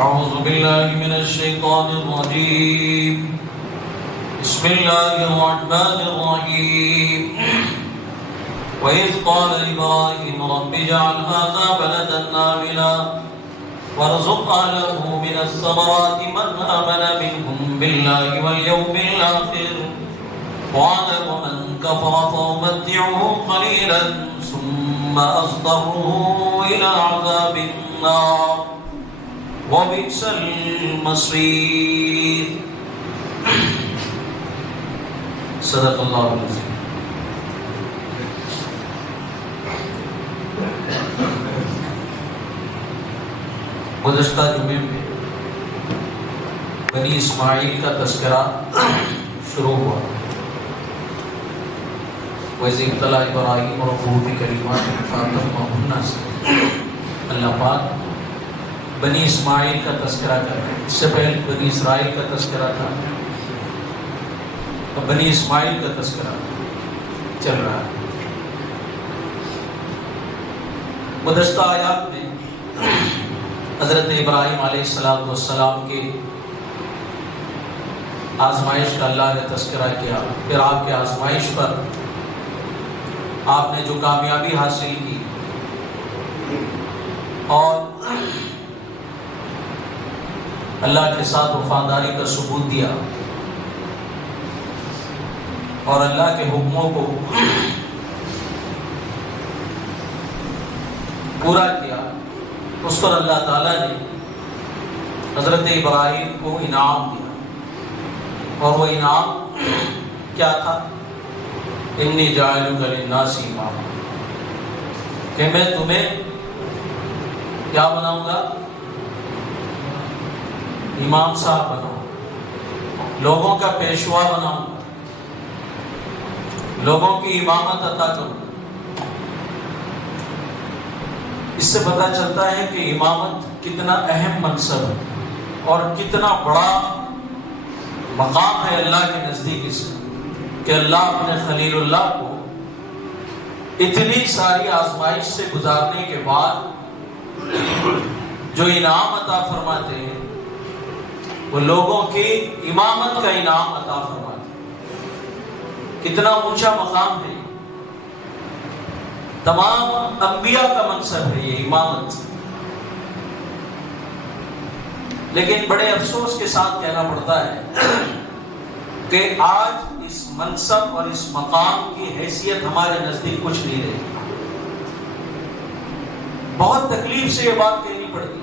أعوذ بالله من الشيطان الرجيم بسم الله الرحمن الرحيم وإذ قال إبراهيم رب اجعل هذا بلدا آمنا وارزق أهله من الثمرات من آمن منهم بالله واليوم الآخر قال ومن كفر فأمتعه قليلا ثم أضطره إلى عذاب النار وبئس المصير صدق اللہ العظیم. گزشتہ جمعے میں بنی اسماعیل کا تذکرہ شروع ہوا. وَإِذِ ابْتَلَىٰ إِبْرَاهِيمَ رَبُّهُ بِكَلِمَاتٍ فَأَتَمَّهُنَّ. اللہ پاک بنی اسماعیل کا تذکرہ کر رہے ہیں. اس سے پہلے بنی اسرائیل کا تذکرہ تھا، اب بنی اسماعیل کا تذکرہ چل رہا ہے. گزشتہ آیات میں حضرت ابراہیم علیہ السلام کے آزمائش کا اللہ نے تذکرہ کیا. پھر آپ کے آزمائش پر آپ نے جو کامیابی حاصل کی اور اللہ کے ساتھ وفاداری کا ثبوت دیا اور اللہ کے حکموں کو پورا کیا، اس پر اللہ تعالیٰ نے حضرت ابراہیم کو انعام دیا. اور وہ انعام کیا تھا؟ انی جاعلک للناس اماما، کہ میں تمہیں کیا بناؤں گا؟ امام صاحب بناؤں، لوگوں کا پیشوا بناؤں، لوگوں کی امامت عطا کروں. اس سے پتہ چلتا ہے کہ امامت کتنا اہم منصب ہے اور کتنا بڑا مقام ہے اللہ کے نزدیک اس کا، کہ اللہ اپنے خلیل اللہ کو اتنی ساری آزمائش سے گزارنے کے بعد جو انعام عطا فرماتے ہیں وہ لوگوں کی امامت کا انعام عطا فرماتے ہیں. کتنا اونچا مقام ہے. تمام انبیاء کا منصب ہے یہ امامت. لیکن بڑے افسوس کے ساتھ کہنا پڑتا ہے کہ آج اس منصب اور اس مقام کی حیثیت ہمارے نزدیک کچھ نہیں رہی. بہت تکلیف سے یہ بات کہنی پڑتی ہے.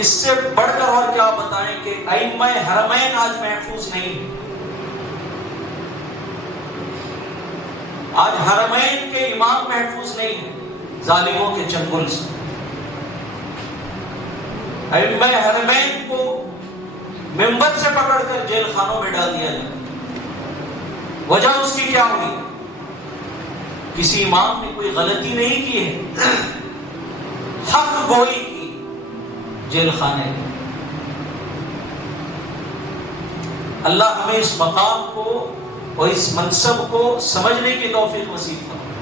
اس سے بڑھ کر اور کیا بتائیں کہ ائمہ حرمین آج محفوظ نہیں ہیں. آج حرمین کے امام محفوظ نہیں ہیں ظالموں کے چنگل سے. ائمہ حرمین کو منبر سے پکڑ کر جیل خانوں میں ڈال دیا جائے. وجہ اس کی کیا ہوئی؟ کسی امام نے کوئی غلطی نہیں کی ہے، حق گوئی کی جیل خانے میں. اللہ ہمیں اس مقام کو اور اس منصب کو سمجھنے کی توفیق نصیب فرمائے.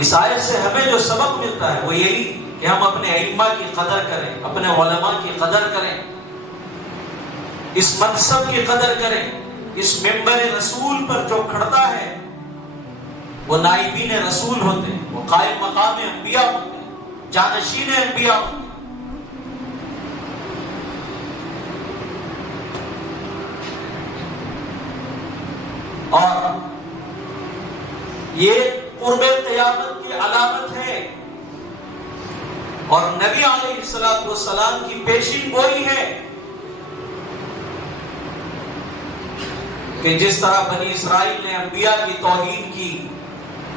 اس آیت سے ہمیں جو سبق ملتا ہے وہ یہی کہ ہم اپنے ائمہ کی قدر کریں، اپنے علماء کی قدر کریں، اس منصب کی قدر کریں. اس منبر رسول پر جو کھڑتا ہے وہ نائبین رسول ہوتے ہیں، وہ قائم مقام انبیاء ہوتے ہیں، جانشین انبیاء ہوتے ہیں. اور یہ قرب قیامت کی علامت ہے اور نبی علیہ السلام کی پیشین گوئی ہے کہ جس طرح بنی اسرائیل نے انبیاء کی توہین کی،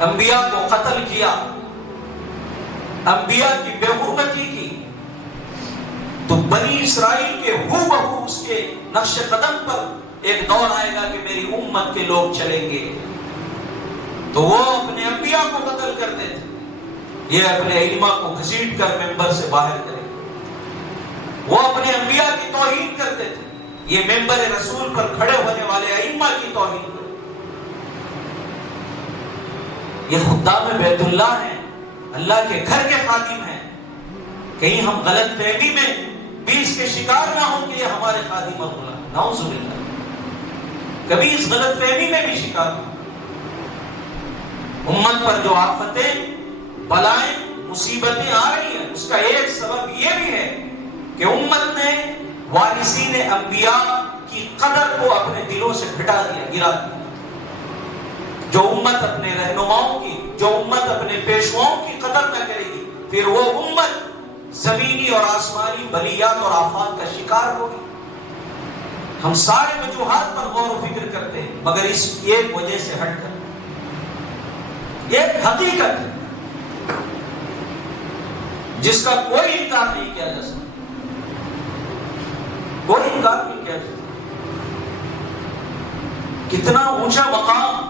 انبیاء کو قتل کیا، انبیاء کی بے حرمتی کی، تو بنی اسرائیل کے ہو بہو اس کے نقش قدم پر ایک دور آئے گا کہ میری امت کے لوگ چلیں گے. تو وہ اپنے انبیاء کو قتل کرتے تھے، یہ اپنے ائمہ کو گھسیٹ کر منبر سے باہر کریں. وہ اپنے انبیاء کی توہین کرتے تھے، یہ منبر رسول پر کھڑے ہونے والے ائمہ کی توہین کرتے. یہ خدام بیت اللہ ہیں، اللہ کے گھر کے خادم ہیں. کہیں ہم غلط فہمی میں بھی اس کے شکار نہ ہوں کہ یہ ہمارے خادم اور غلام. نعوذ باللہ. کبھی اس غلط فہمی میں بھی شکار ہوں. امت پر جو آفتیں، بلائیں، مصیبتیں آ رہی ہیں، اس کا ایک سبب یہ بھی ہے کہ امت نے وارثین انبیاء کی قدر کو اپنے دلوں سے گھٹا دیا، گرا دیا. جو امت اپنے رہنماؤں کی، جو امت اپنے پیشواؤں کی قدر نہ کرے گی، پھر وہ امت زمینی اور آسمانی بلیات اور آفات کا شکار ہوگی. ہم سارے وجوہات پر غور و فکر کرتے ہیں، مگر اس ایک وجہ سے ہٹ کر ایک حقیقت ہے جس کا کوئی انکار نہیں کیا جا سکتا، کوئی انکار نہیں کیا جا سکتا. کتنا اونچا مقام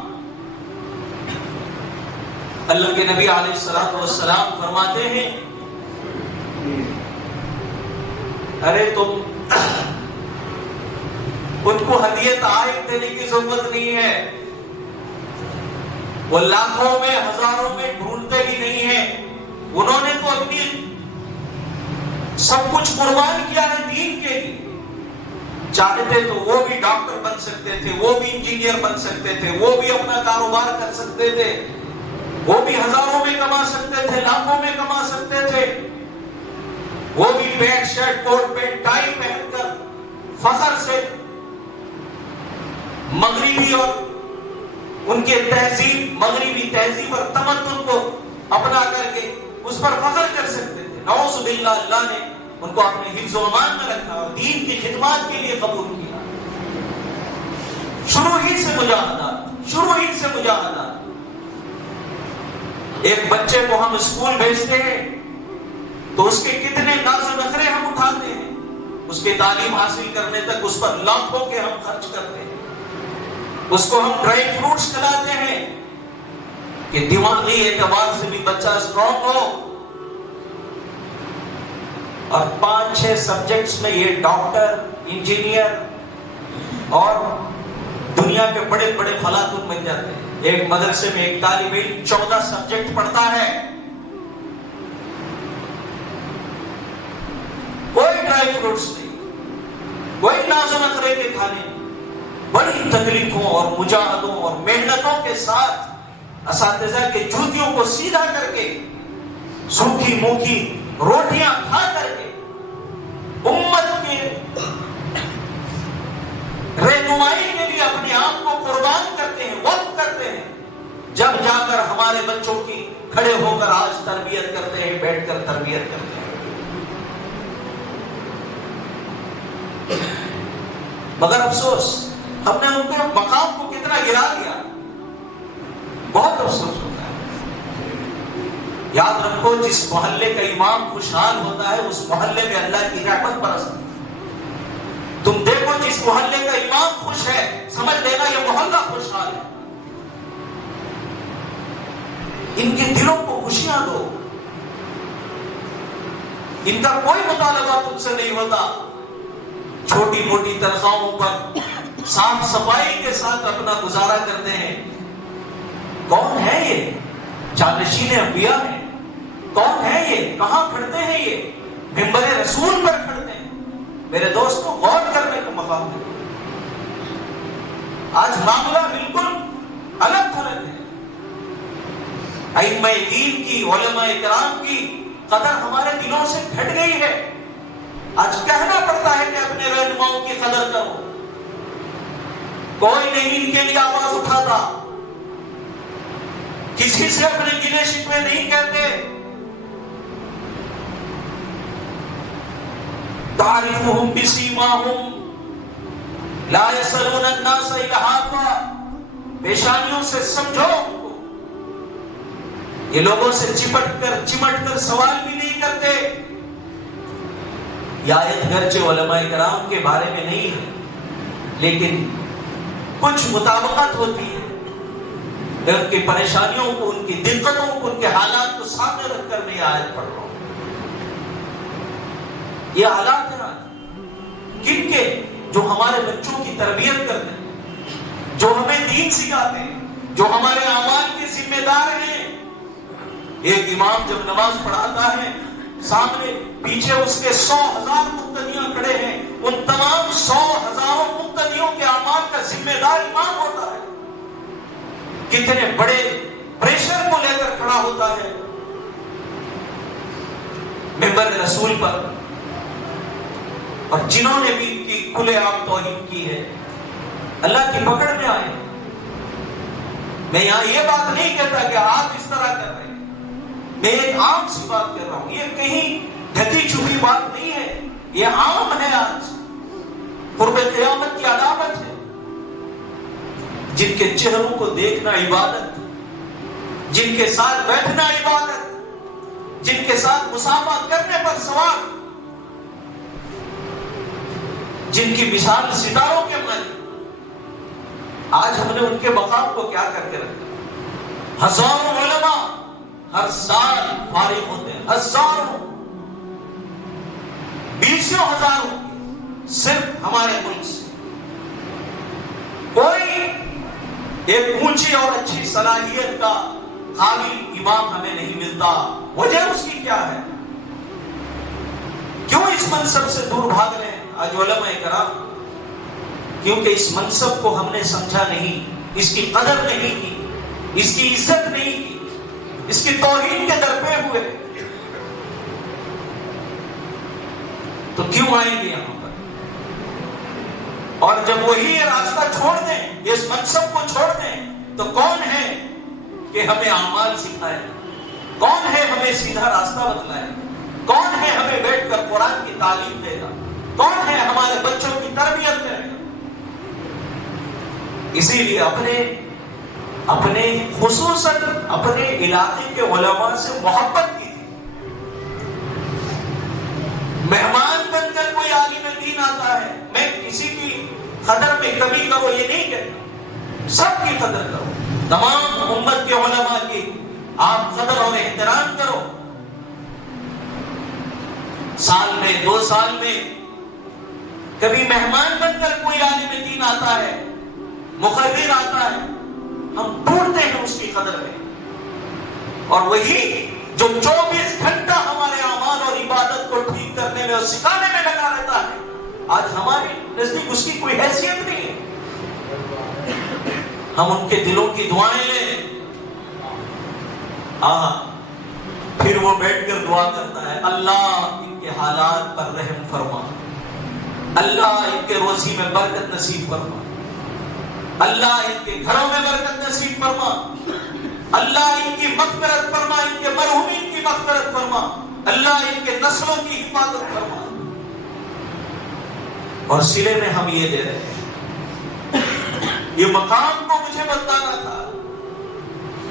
اللہ کے نبی علیہ الصلوۃ والسلام فرماتے ہیں، ارے تم ان کو ہدیہ تحائف دینے کی ضرورت نہیں ہے، وہ لاکھوں میں ہزاروں میں ڈھونڈتے بھی نہیں ہیں. انہوں نے تو اپنی سب کچھ قربان کیا ہے دین کے لیے. چاہتے تو وہ بھی ڈاکٹر بن سکتے تھے، وہ بھی انجینئر بن سکتے تھے، وہ بھی اپنا کاروبار کر سکتے تھے، وہ بھی ہزاروں میں کما سکتے تھے، لاکھوں میں کما سکتے تھے، وہ بھی pant shirt coat pant tie پہن کر فخر سے مغربی اور ان کے تہذیب، مغربی تہذیب اور تمدن کو اپنا کر کے اس پر فخر کر سکتے تھے. نعوذ باللہ. اللہ نے ان کو اپنے حفظ و امان میں رکھا اور دین کی خدمات کے لیے قبول کیا. شروع ہی سے مجاہدات. ایک بچے کو ہم اسکول بھیجتے ہیں تو اس کے کتنے ناز و نخرے ہم اٹھاتے ہیں، اس کے تعلیم حاصل کرنے تک اس پر لاکھوں کے ہم خرچ کرتے ہیں. اس کو ہم ڈرائی فروٹس کھلاتے ہیں کہ دماغی اعتبار سے بھی بچہ اسٹرانگ ہو. اور 5-6 سبجیکٹس میں یہ ڈاکٹر، انجینئر اور دنیا کے بڑے بڑے فلاطن بن جاتے ہیں. ایک مدرسے میں ایک طالب علم 14 سبجیکٹ پڑھتا ہے، کوئی ڈرائی فروٹس نہیں، کوئی ناز و نخرے کے کھانے نہیں. بڑی تکلیفوں اور مجاہدوں اور محنتوں کے ساتھ اساتذہ کے جوتیوں کو سیدھا کر کے، سوکھی موکھی روٹیاں کھا کر کے امت کے رہنمائی کے لیے اپنے آپ کو قربان کرتے ہیں، وقف کرتے ہیں. جب جا کر ہمارے بچوں کی کھڑے ہو کر آج تربیت کرتے ہیں، بیٹھ کر تربیت کرتے ہیں. مگر افسوس ہم نے ان کے مقام کو کتنا گرا دیا. بہت افسوس ہوتا ہے. یاد رکھو، جس محلے کا امام خوشحال ہوتا ہے اس محلے میں اللہ کی رحمت برستی. تم دیکھو جس محلے کا امام خوش ہے، سمجھ لینا یہ محلہ خوشحال ہے. ان کے دلوں کو خوشیاں دو. ان کا کوئی مطالبہ تم سے نہیں ہوتا. چھوٹی موٹی تنخواہوں پر صاف صفائی کے ساتھ اپنا گزارا کرتے ہیں. کون ہے یہ؟ جانشین انبیاء ہیں. کون ہے یہ؟ کہاں کھڑتے ہیں یہ؟ منبر رسول پر کھڑتے ہیں. میرے دوستوں، غور کرنے کا مقام ہے. آج معاملہ بالکل الگ تھلگ ہے. ائمہ دین کی، علماء کرام کی قدر ہمارے دلوں سے گھٹ گئی ہے. آج کہنا پڑتا ہے کہ اپنے رہنماؤں کی قدر کرو. کوئی نہیں ان کے لیے آواز اٹھاتا، کسی سے اپنے گلے شکوے نہیں کہتے. تعرفهم بسیماهم لا يسألون الناس الحافا. پیشانیوں سے سمجھو ان کو. یہ لوگوں سے چمٹ کر سوال بھی نہیں کرتے. یہ آیت گرچہ علماء کرام کے بارے میں نہیں ہے، لیکن کچھ مطابقت ہوتی ہے. میں ان کی پریشانیوں کو، ان کی دقتوں کو، ان کے حالات کو سامنے رکھ کر میں آیت پڑھ رہا ہوں. یہ حالات ہیں کن کے؟ جو ہمارے بچوں کی تربیت کرتے ہیں، جو ہمیں دین سکھاتے ہیں، جو ہمارے اعمال کے ذمہ دار ہیں. ایک امام جب نماز پڑھاتا ہے سامنے پیچھے اس کے 100,000 مقتدیاں کھڑے ہیں، ان تمام 100,000 مقتدیوں کے اعمال کا ذمہ دار امام ہوتا ہے. کتنے بڑے پریشر کو لے کر کھڑا ہوتا ہے منبر رسول پر. اور جنہوں نے بھی کی کھلے عام توہین کی ہے اللہ کی پکڑ میں آئے. میں یہاں یہ بات نہیں کہتا کہ آپ اس طرح کر رہے ہیں، میں ایک عام سی بات کر رہا ہوں. یہ کہیں ڈھکی چھپی بات نہیں ہے، یہ عام ہے. آج قرب قیامت کی علامت ہے. جن کے چہروں کو دیکھنا عبادت، جن کے ساتھ بیٹھنا عبادت، جن کے ساتھ مصافحہ کرنے پر ثواب، جن کی مثال ستاروں کے مانی. آج ہم نے ان کے مقام کو کیا کر کے رکھا؟ ہزاروں علماء ہر سال فارغ ہوتے ہیں، ہزاروں، 20,000 صرف ہمارے ملک سے. کوئی ایک اونچی اور اچھی صلاحیت کا قابل امام ہمیں نہیں ملتا. وجہ اس کی کیا ہے؟ کیوں اس منصب سے دور بھاگ رہے ہیں آج علماء کرام؟ کیونکہ اس منصب کو ہم نے سمجھا نہیں، اس کی قدر نہیں کی، اس کی عزت نہیں کی، اس کی توہین کے درپے ہوئے. تو کیوں آئیں گے یہاں پر؟ اور جب وہی یہ راستہ چھوڑ دیں، اس منصب کو چھوڑ دیں، تو کون ہے کہ ہمیں اعمال سکھائے؟ کون ہے ہمیں سیدھا راستہ بتلائے؟ کون ہے ہمیں بیٹھ کر قرآن کی تعلیم دے گا؟ کون ہے ہمارے بچوں کی تربیت کرے گا؟ اسی لیے اپنے خصوصاً اپنے علاقے کے علماء سے محبت کی تھی. مہمان بن کر کوئی عالم دین آتا ہے، میں کسی کی قدر میں کمی کرو یہ نہیں کہتا، سب کی قدر کرو، تمام امت کے علماء کی آپ قدر اور احترام کرو. سال میں 2 سال میں کبھی مہمان بن کر کوئی عالم دین آتا ہے، مقرر آتا ہے، ہم ڈھونڈتے ہیں اس کی قدر میں. اور وہی جو 24 گھنٹہ ہمارے اعمال اور عبادت کو ٹھیک کرنے میں اور سکھانے میں لگا رہتا ہے، آج ہمارے نزدیک اس کی کوئی حیثیت نہیں ہے. ہم ان کے دلوں کی دعائیں لیں، پھر وہ بیٹھ کر دعا کرتا ہے، اللہ ان کے حالات پر رحم فرما، اللہ ان کے روزی میں برکت نصیب فرما، اللہ ان کے گھروں میں برکت نصیب فرما، اللہ ان کی مغفرت فرما، ان کے مرحومین کی مغفرت فرما، اللہ ان کے نسلوں کی حفاظت فرما. اور سلے میں ہم یہ دے رہے ہیں. یہ مقام کو مجھے بتانا تھا،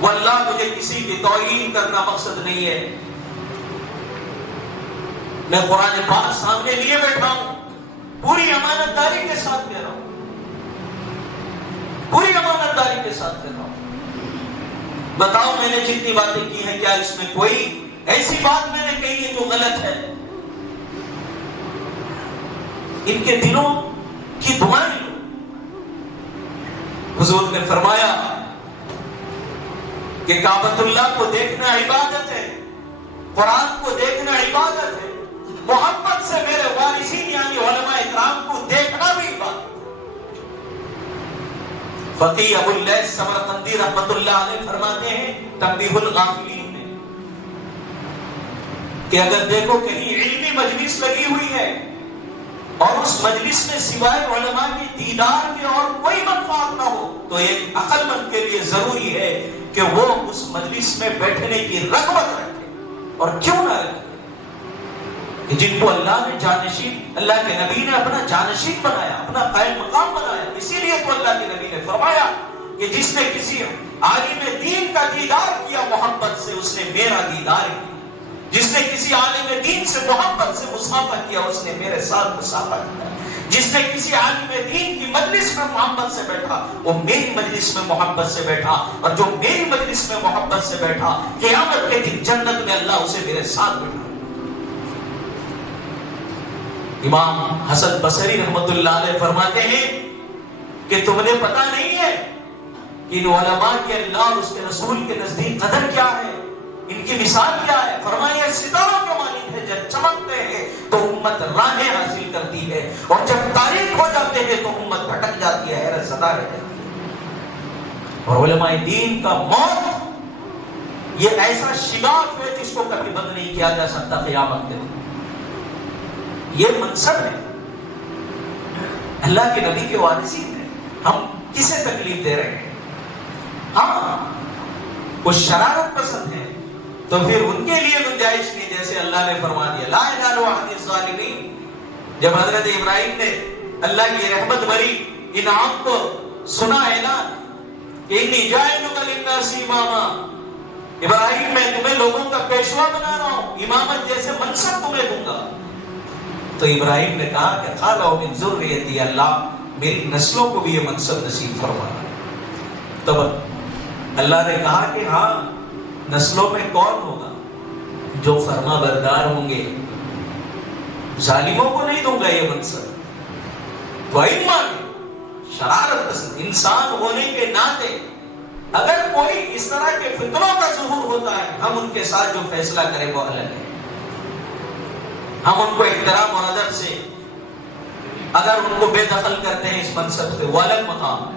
واللہ مجھے کسی کی توہین کرنا مقصد نہیں ہے. میں قرآن پاک سامنے لیے بیٹھا ہوں، پوری امانت داری کے ساتھ کہہ رہا ہوں، پوری امانت داری کے ساتھ کہہ رہا ہوں. بتاؤ میں نے جتنی باتیں کی ہیں کیا اس میں کوئی ایسی بات میں نے کہی ہے جو غلط ہے؟ ان کے دلوں کی دعائیں لو. حضور نے فرمایا کہ کعبۃ اللہ کو دیکھنا عبادت ہے، قرآن کو دیکھنا عبادت ہے، محبت سے میرے وارثین یعنی علماء اکرام کو دیکھنا بھی عبادت ہے. فقی ابو اللیث سمرقندی رحمت اللہ علیہ فرماتے ہیں تنبیہ الغافلین میں کہ اگر دیکھو کہیں علمی مجلس لگی ہوئی ہے اور اس مجلس میں سوائے علماء کی دیدار کے اور کوئی منفعت نہ ہو، تو ایک عقل مند کے لیے ضروری ہے کہ وہ اس مجلس میں بیٹھنے کی رغبت رکھے. اور کیوں نہ رکھے؟ جن کو اللہ نے جانشین، اللہ کے نبی نے اپنا جانشین بنایا، اپنا قائم مقام بنایا. اسی لیے تو اللہ کے نبی نے فرمایا کہ جس نے کسی عالم دین کا دیدار کیا محبت سے، اس نے میرا دیدار کیا. جس نے کسی عالم دین سے محبت سے مصافحہ کیا، اس نے میرے ساتھ مصافحہ کیا. جس نے کسی عالم دین کی مجلس میں محبت سے بیٹھا، وہ میری مجلس میں محبت سے بیٹھا. اور جو میری مجلس میں محبت سے بیٹھا، قیامت کے دن جنت میں اللہ اسے میرے ساتھ بیٹھا. امام حسن بصری رحمت اللہ علیہ فرماتے ہیں کہ تمہیں پتہ نہیں ہے کہ ان علماء کی اللہ اور اس کے رسول کے نزدیک قدر کیا ہے. ان کی مثال کیا ہے؟ فرمایا ستاروں کے مانند ہے، جب چمکتے ہیں تو امت راہیں حاصل کرتی ہے، اور جب تاریک ہو جاتے ہیں تو امت بھٹک جاتی ہے، حیرت زدہ رہ جاتی ہے۔ اور علماء دین کا موت یہ ایسا شگاف ہے جس کو کبھی بند نہیں کیا جا سکتا قیامت کے دن۔ یہ منصب ہے، اللہ کے نبی کے وارثین ہیں، ہم کسے تکلیف دے رہے ہیں؟ ہاں وہ شرارت پسند ہے تو پھر ان کے لیے گنجائش نہیں، جیسے اللہ نے فرما دیا لا ینال عہد الظالمین۔ جب حضرت ابراہیم نے اللہ کی رحمت بھری انعام کو سنا اعلان کہ انی جاعلک للناس اماما، ابراہیم میں تمہیں لوگوں کا پیشوا بنا رہا ہوں، امامت جیسے منصب تمہیں دوں گا، تو ابراہیم نے کہا کہ قال من ذریتی، اللہ میری نسلوں کو بھی یہ منصب نصیب فرما۔ تب اللہ نے کہا کہ ہاں نسلوں میں کون ہوگا؟ جو فرما بردار ہوں گے، ظالموں کو نہیں دوں گا یہ منصب۔ تو ائمہ شرارت پسند انسان ہونے کے ناطے اگر کوئی اس طرح کے فتنوں کا ظہور ہوتا ہے، ہم ان کے ساتھ جو فیصلہ کریں وہ الگ ہے، ہم ان کو احترام اور ادب سے اگر ان کو بے دخل کرتے ہیں اس منصب سے، وہ الگ مقام ہے۔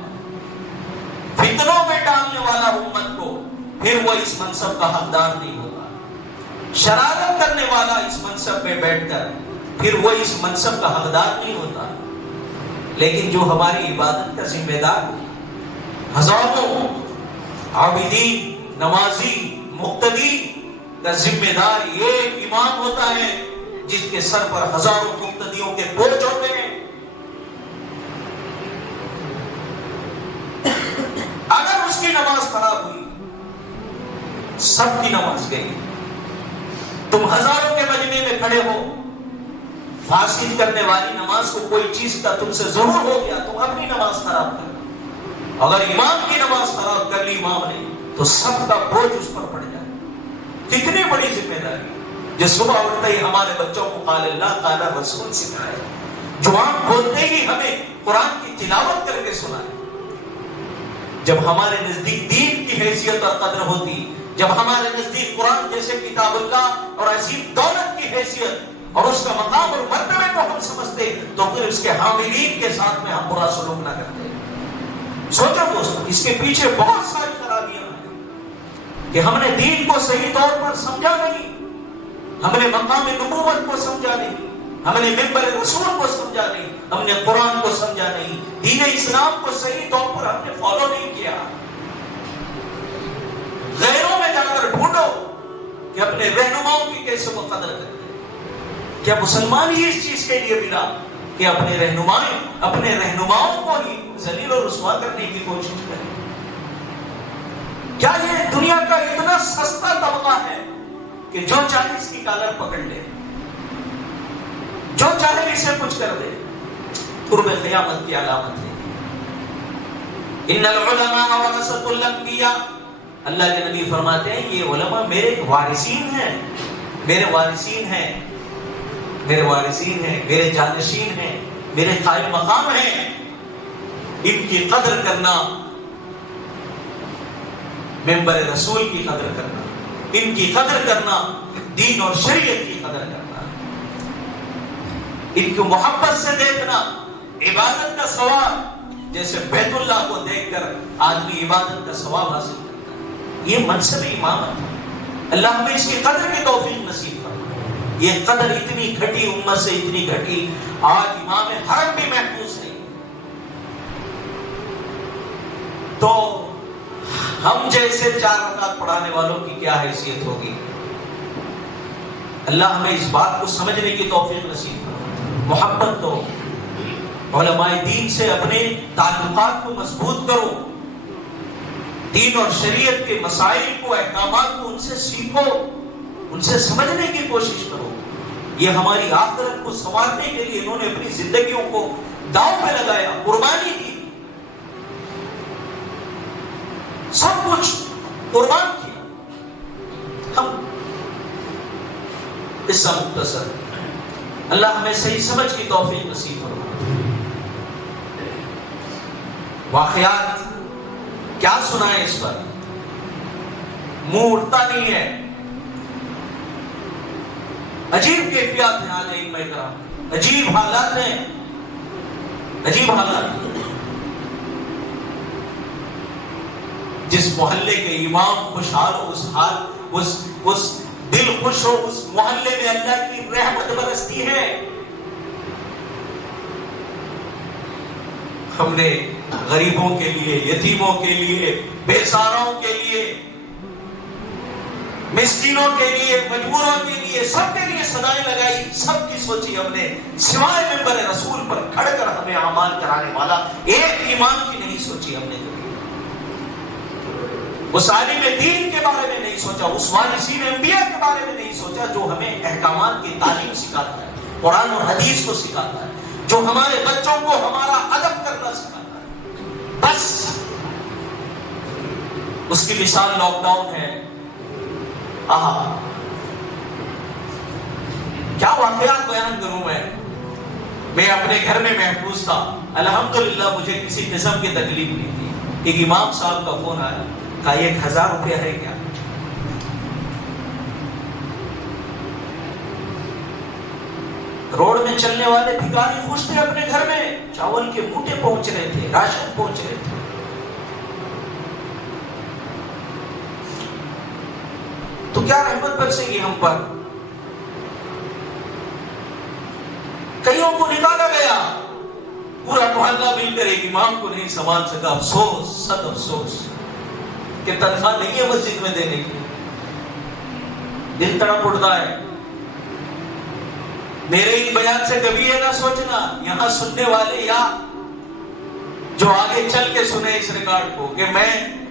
فتنوں میں ڈالنے والا امت کو پھر وہ اس منصب کا حقدار نہیں ہوتا، شرارت کرنے والا اس منصب میں بیٹھ کر پھر وہ اس منصب کا حقدار نہیں ہوتا۔ لیکن جو ہماری عبادت کا ذمہ دار ہزاروں عابدین، نمازی، مقتدی کا ذمہ دار ایک امام ہوتا ہے جس کے سر پر ہزاروں مقتدیوں کے بوجھ ہوتے ہیں۔ اگر اس کی نماز خراب ہوئی، سب کی نماز گئی۔ تم ہزاروں کے مجمع میں کھڑے ہو، فاسد کرنے والی نماز کو کوئی چیز کا تم سے ضرور ہو گیا، تم اپنی نماز خراب کر۔ اگر امام کی نماز خراب کر لی امام نے تو سب کا بوجھ اس پر پڑ جائے۔ کتنی بڑی ذمہ داری جو صبح اٹھتے ہی ہمارے بچوں کو قال اللہ قال رسول سکھائے، جوان بولتے ہی ہمیں قرآن کی تلاوت کر کے سنائے۔ جب ہمارے نزدیک دین کی حیثیت اور قدر ہوتی، جب ہمارے نزدیک قرآن جیسے کتاب اللہ اور عظیم دولت کی حیثیت اور اس کا مقام اور مرتبے کو ہم سمجھتے، تو پھر اس کے حاملین کے ساتھ میں ہم برا سلوک نہ کرتے۔ سوچو دوستو، اس کے پیچھے بہت ساری خرابیاں ہیں کہ ہم نے دین کو صحیح طور پر سمجھا نہیں، ہم نے مقام نبوت کو سمجھا نہیں، ہم نے ممبر رسول کو سمجھا نہیں، ہم نے قرآن کو سمجھا نہیں، دین اسلام کو صحیح طور پر ہم نے فالو نہیں کیا۔ غیروں میں جا کر ڈھونڈو کہ اپنے رہنماؤں کی کیسے وہ قدر کرتے۔ کیا مسلمان ہی اس چیز کے لیے ملا کہ اپنے رہنماؤں کو ہی ذلیل و رسوا کرنے کی کوشش کریں؟ کیا یہ دنیا کا اتنا سستا طبقہ ہے کہ جو چاہے اس کی کالر پکڑ لے، جو چاہے اسے کچھ کر دے؟ قرب قیامت کی علامت ہے۔ ان العلماء ورثۃ الانبیاء، اللہ کے نبی فرماتے ہیں یہ علماء میرے وارثین ہیں، میرے وارثین ہیں، میرے وارثین ہیں، میرے جانشین ہیں، میرے قائم مقام ہیں۔ ان کی قدر کرنا، ممبر رسول کی قدر کرنا، ان کی قدر کرنا، دین اور شریعت کی قدر کرنا، ان کی محبت سے دیکھنا، عبادت کا ثواب جیسے بیت اللہ کو دیکھ کر آدمی عبادت کا ثواب حاصل کرتا ہے۔ یہ منصب امامت ہے، اللہ ہمیں اس کی قدر کی توفیق نصیب فرمائے۔ یہ قدر اتنی گھٹی امت سے اتنی گھٹی، آج امام حرم بھی محفوظ نہیں۔ تو ہم جیسے 4 رکعت پڑھانے والوں کی کیا حیثیت ہوگی؟ اللہ ہمیں اس بات کو سمجھنے کی توفیق نصیب کرو۔ محبت دو، علماء دین سے اپنے تعلقات کو مضبوط کرو، دین اور شریعت کے مسائل کو، احکامات کو ان سے سیکھو، ان سے سمجھنے کی کوشش کرو۔ یہ ہماری آخرت کو سنوارنے کے لیے انہوں نے اپنی زندگیوں کو داؤ پہ لگایا، قربانی کی، سب کچھ قربان کیا۔ ہم اس سے مختصر، اللہ ہمیں صحیح سمجھ کی توفیق نصیب فرمائے۔ واقعات کیا سنائے اس پر، منہ اٹھتا نہیں ہے عجیب کیفیات ہیں آج ائمہ کرام، عجیب حالات ہیں، عجیب حالات۔ جس محلے کے امام خوشحال ہو، اس دل خوش ہو، اس محلے میں اللہ کی رحمت برستی ہے۔ ہم نے غریبوں کے لیے، یتیموں کے لیے، بے سہاراؤں کے لیے، مسکینوں کے لیے، مجبوروں کے لیے، سب کے لیے صدائیں لگائی، سب کی سوچی ہم نے، سوائے منبر رسول پر کھڑ کر ہمیں اعمال کرانے والا ایک ایمان کی نہیں سوچی ہم نے کبھی۔ اس عالم دین کے بارے میں نہیں سوچا، اس وارثین انبیاء کے بارے میں نہیں سوچا جو ہمیں احکامات کی تعلیم سکھاتا ہے، قرآن اور حدیث کو سکھاتا ہے، جو ہمارے بچوں کو ہمارا ادب کرنا سکھاتا ہے۔ بس اس کی مثال لاک ڈاؤن ہے۔ کیا واقعات بیان کروں میں اپنے گھر میں محفوظ تھا، الحمدللہ مجھے کسی قسم کی تکلیف نہیں تھی۔ ایک امام صاحب کا فون آیا، کہا 1000 روپیہ ہے کیا؟ روڈ میں چلنے والے بھکاری خوش تھے، اپنے گھر میں چاول کے موٹے پہنچ رہے تھے، راشن پہنچ رہے تھے۔ تو کیا رحمت برسے گی ہم پر؟ کئیوں کو نکالا گیا، پورا محلہ مل کر ایک امام کو نہیں سنبھال سکا۔ افسوس، صد افسوس کہ تنخواہ نہیں ہے مسجد میں دینے کی۔ دل تڑپ اٹھتا ہے۔ میرے ان بیان سے کبھی یہ نہ سوچنا، یہاں سننے والے یا جو آگے چل کے سنے اس ریکارڈ کو، کہ میں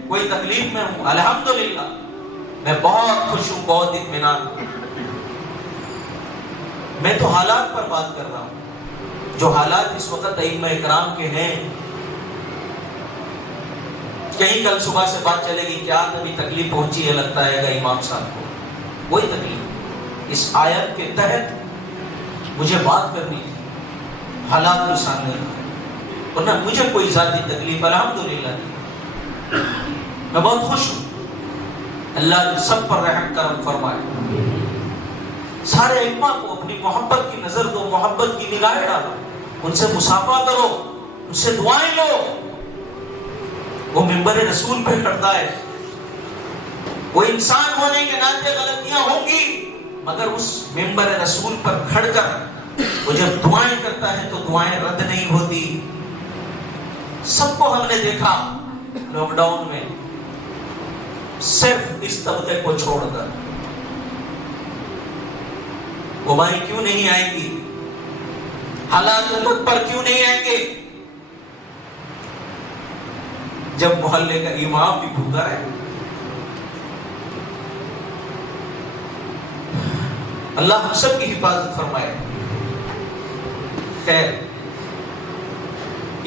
کوئی تکلیف میں ہوں۔ الحمدللہ میں بہت خوش ہوں، بہت اطمینان ہوں۔ میں تو حالات پر بات کر رہا ہوں، جو حالات اس وقت ائمہ اکرام کے ہیں۔ کہیں کل صبح سے بات چلے گی کیا کبھی تکلیف پہنچی ہے لگتا ہے گا امام صاحب کو، وہی تکلیف اس آیت کے تحت مجھے بات کرنی تھی، حالات کو سامنے رکھا، ورنہ مجھے کوئی ذاتی تکلیف الحمدللہ نہیں۔ میں بہت خوش ہوں، اللہ سب پر رحم کرم فرمائے۔ سارے ائمہ کو اپنی محبت کی نظر دو، محبت کی نگاہیں ڈالو، ان سے مصافحہ کرو، ان سے دعائیں لو۔ وہ منبر رسول پہ کھڑتا ہے، وہ انسان ہونے کے ناطے غلطیاں ہوں گی، مگر اس منبر رسول پر کھڑ کر وہ جب دعائیں کرتا ہے تو دعائیں رد نہیں ہوتی۔ سب کو ہم نے دیکھا لاک ڈاؤن میں، صرف اس طبقے کو چھوڑ کر۔ وہ بھائی کیوں نہیں آئیں گی؟ حالات امت پر کیوں نہیں آئیں گے؟ جب محلے کا امام بھی بھوکا ہے۔ اللہ ہم سب کی حفاظت فرمائے۔ خیر،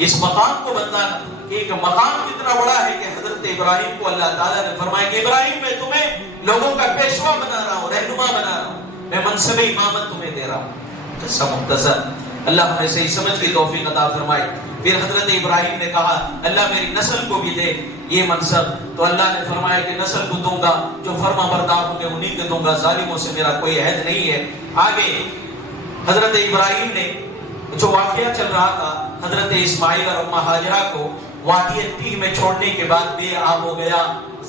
اس مقام کو بتانا کہ ایک مقام کتنا بڑا ہے کہ حضرت ابراہیم کو اللہ تعالیٰ نے فرمایا کہ ابراہیم میں تمہیں لوگوں کا پیشوا بنا رہا ہوں، رہنما بنا رہا ہوں، میں منصب امامت تمہیں دے رہا ہوں۔ قصہ مختصر، اللہ ہمیں صحیح سمجھ کی توفیق عطا فرمائے۔ پھر حضرت ابراہیم نے کہا اللہ میری نسل کو بھی دے یہ منصب، تو اللہ نے فرمایا کہ نسل کو دوں گا، جو فرما بردار ہوں گے انہیں کو دوں گا، ظالموں سے میرا کوئی عہد نہیں ہے۔ آگے حضرت ابراہیم نے جو واقعہ چل رہا تھا، حضرت اسماعیل اور اماں ہاجرہ کو وادی تیہ میں چھوڑنے کے بعد بے آب ہو گیا،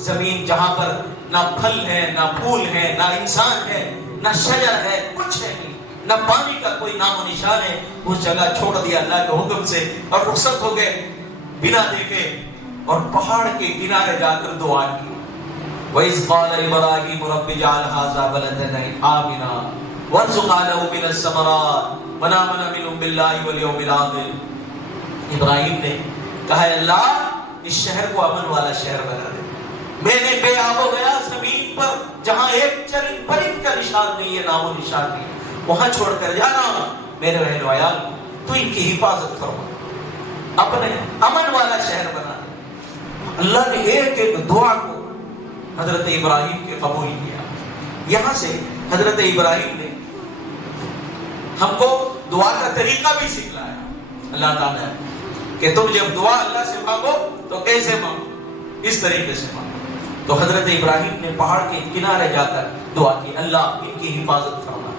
زمین جہاں پر نہ پھل ہے، نہ پھول ہے، نہ انسان ہے، نہ شجر ہے، کچھ ہے نہیں، نہ پانی کا کوئی نام و نشان ہے، اس جگہ چھوڑ دیا اللہ کے حکم سے اور رخصت ہو گئے بنا دیکھے، اور پہاڑ کے کنارے جا کر دعا کی۔ وَإِذْ قَالَ إِبْرَاهِيمُ رَبِّ اجْعَلْ هَٰذَا بَلَدًا آمِنًا وَارْزُقْ أَهْلَهُ مِنَ الثَّمَرَاتِ مَنْ آمَنَ مِنْهُم بِاللَّهِ وَالْيَوْمِ الْآخِرِ۔ ابراہیم نے کہا اللہ اس شہر کو امن والا شہر بنا دے، میں نے بے آب ہو گیا زمین پر جہاں ایک چرند پرند کا نشان نہیں ہے، نام و نشان نہیں ہے، وہاں چھوڑ کر جا رہا ہوں، میرے اہل و عیال تو ان کی حفاظت فرما، اپنے امن والا شہر بنا دے۔ اللہ نے ایک ایک دعا کو حضرت ابراہیم کے قبول کیا۔ یہاں سے حضرت ابراہیم نے ہم کو دعا کا طریقہ بھی سکھلایا اللہ تعالیٰ نے، کہ تم جب دعا اللہ سے مانگو تو کیسے مانگو، اس طریقے سے مانگو۔ تو حضرت ابراہیم نے پہاڑ کے کنارے جا کر دعا کی اللہ ان کی حفاظت فرما۔